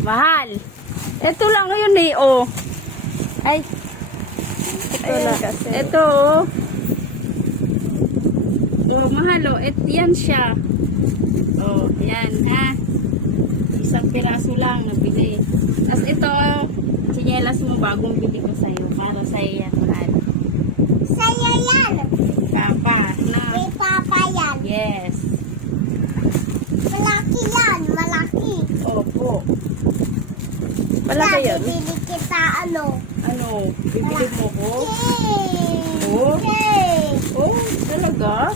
Mahal. Ito lang yun eh, oh. Ay. Ito lang. Ito, oh. Oh, mahal, oh. Yan siya. Oh, yan, ha. Isang piraso lang nabili. Tapos ito, sinyelas mo bagong bili ko sa'yo. Para sa'yo yan, mahal. Sa'yo yan. Papa, na. May papa yan. Yes. Malaki yan. Malaki. Opo. Malaki yun? Bibili kita ano. Ano? Bibili mo ko? Yay! Oh? Yay! Oh, talaga?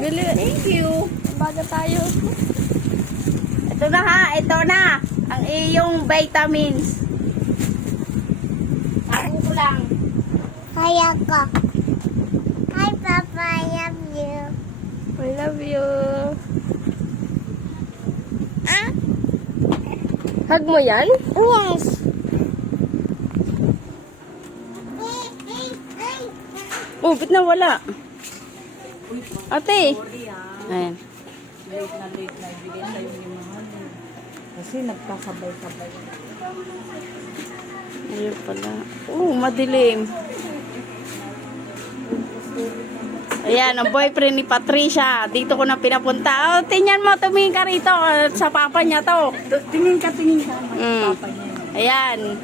Bili. Thank you. Baga tayo. Ito na ha. Ito na. Ang iyong vitamins. Ako ko lang. Kaya ko. Hi, Papa. I love you. I love you. Ah? Hug mo yan? Yes. Oh, ba't nawala? Ate. Ayan. Late na ibigay sa'yo ni Mahal. Kasi nagkasabay-sabay. Ayun pala. Oh, madilim. Ayan, ang boyfriend ni Patricia. Dito ko na pinapunta. Oh, tingnan mo, tumingin ka rito. Sa papa niya to. Tingin ka. Papa niya. Ayan.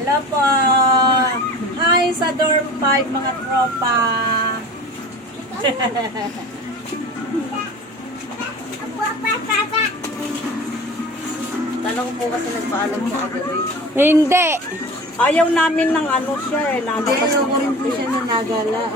Hello po. Hi sa dorm 5 mga tropa. Papa. Tanong po kasi nagpaalam po agad eh. Hindi. Ayaw namin ng ano siya eh. Ayaw ko rin po siya na nagala.